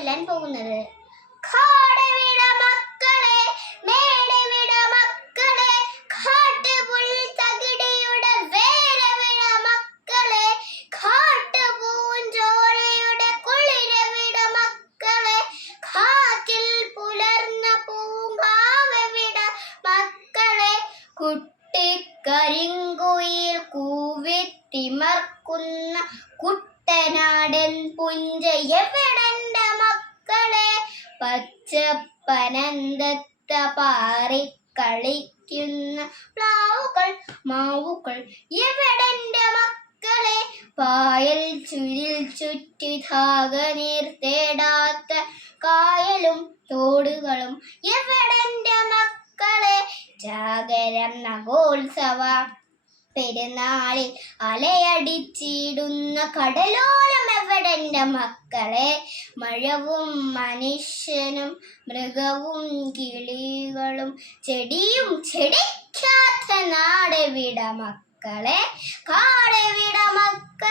ചൊല്ലാൻ പോകുന്നത്. കാടവിട മക്കളെ, മേടവിട മക്കളെ, കാട്ടുപുൽ തകിടിയുടെ വേരവിട മക്കളെ, കാട്ടുപൂഞ്ചോലയുടെ കുളിരവിട മക്കളെ, കാറ്റിൽ പുലർന്ന പൂങ്കാവവിട മക്കളെ, കുട്ടിക്കരിങ്കുയിൽ കൂവിത്തിമർക്കുന്ന കുട്ടനാടൻ പുഞ്ച എവിടെന്റെ മക്കളെ, പച്ചപ്പനന്തത്ത പാറിക്കളിക്കുന്ന പ്ലാവുകൾ മാവുകൾ എവിടെന്റെ മക്കളെ, പായൽ ചുരിൽ ചുറ്റി ദാഹനീർ തേടാത്ത കായലും തോടുകളും എവിടെന്റെ മക്കളെ, ജാഗരം നഗോത്സവ പെരുന്നാളിൽ അലയടിച്ചിടുന്ന കടലോളം എവിടെന്റെ മക്കളെ, മഴവും മനുഷ്യനും മൃഗവും കിളികളും ചെടിയും ചെടിക്കാത്ത നാടെവിട മക്കളെ, കാടെവിട മക്കളെ.